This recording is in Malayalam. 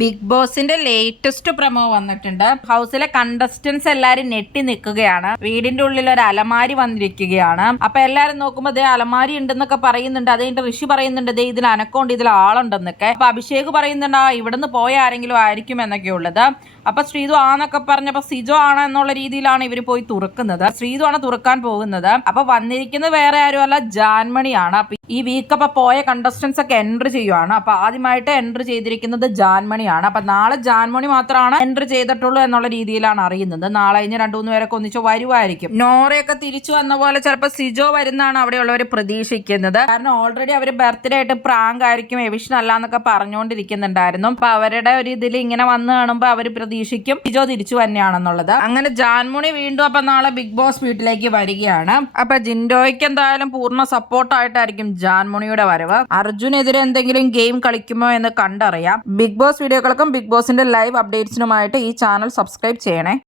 ബിഗ് ബോസിന്റെ ലേറ്റസ്റ്റ് പ്രൊമോ വന്നിട്ടുണ്ട്. ഹൗസിലെ കണ്ടസ്റ്റൻസ് എല്ലാരും നെട്ടി നിൽക്കുകയാണ്. വീടിന്റെ ഉള്ളിൽ ഒരു അലമാരി വന്നിരിക്കുകയാണ്. അപ്പൊ എല്ലാരും നോക്കുമ്പോ ദേ അലമാരി ഉണ്ടെന്നൊക്കെ പറയുന്നുണ്ട്. അത് കഴിഞ്ഞിട്ട് ഋഷി പറയുന്നുണ്ട് ദേ ഇതിൽ അനക്കമുണ്ട്, ഇതിൽ ആളുണ്ടെന്നൊക്കെ. അപ്പൊ അഭിഷേക് പറയുന്നുണ്ട് ഇവിടുന്ന് പോയ ആരെങ്കിലും ആയിരിക്കും എന്നൊക്കെ ഉള്ളത്. അപ്പൊ ശ്രീതു ആന്നൊക്കെ പറഞ്ഞപ്പോ സിജോ ആണ് എന്നുള്ള രീതിയിലാണ് ഇവര് പോയി തുറക്കുന്നത്. ശ്രീതു ആണ് തുറക്കാൻ പോകുന്നത്. അപ്പൊ വന്നിരിക്കുന്നത് വേറെ ആരും അല്ല, ജാൻമണിയാണ്. അപ്പൊ ഈ വീക്ക് അപ്പൊ പോയ കണ്ടസ്റ്റൻസ് ഒക്കെ എൻട്രി ചെയ്യുവാണ്. അപ്പൊ ആദ്യമായിട്ട് എൻട്രി ചെയ്തിരിക്കുന്നത് ജാൻമണിയാണ്. അപ്പൊ നാളെ ജാൻമണി മാത്രമാണ് എൻട്രി ചെയ്തിട്ടുള്ളൂ എന്നുള്ള രീതിയിലാണ് അറിയുന്നത്. നാളെ കഴിഞ്ഞ് 2-3 പേരൊക്കെ ഒന്നിച്ച് വരുമായിരിക്കും. നോറയൊക്കെ തിരിച്ചു വന്ന പോലെ ചിലപ്പോൾ സിജോ വരുന്നതാണ് അവിടെയുള്ളവർ പ്രതീക്ഷിക്കുന്നത്. കാരണം ഓൾറെഡി അവര് ബർത്ത്ഡേ ആയിട്ട് പ്രാങ്ക് ആയിരിക്കും, എവിഷൻ അല്ല എന്നൊക്കെ പറഞ്ഞുകൊണ്ടിരിക്കുന്നുണ്ടായിരുന്നു. അപ്പൊ അവരുടെ ഒരു ഇതിൽ ഇങ്ങനെ വന്ന് കാണുമ്പോൾ അവർ പ്രതീക്ഷിക്കും സിജോ തിരിച്ചു തന്നെയാണെന്നുള്ളത്. അങ്ങനെ ജാൻമണി വീണ്ടും അപ്പൊ നാളെ ബിഗ് ബോസ് വീട്ടിലേക്ക് വരികയാണ്. അപ്പൊ ജിൻഡോയ്ക്ക് എന്തായാലും പൂർണ്ണ സപ്പോർട്ടായിട്ടായിരിക്കും ജാൻമണിയുടെ വരവ്. അർജുനെതിരെ എന്തെങ്കിലും ഗെയിം കളിക്കുമോ എന്ന് കണ്ടറിയാം. ബിഗ് ബോസ് വീഡിയോകൾക്കും ബിഗ് ബോസിന്റെ ലൈവ് അപ്ഡേറ്റ്സിനുമായിട്ട് ഈ ചാനൽ സബ്സ്ക്രൈബ് ചെയ്യണേ.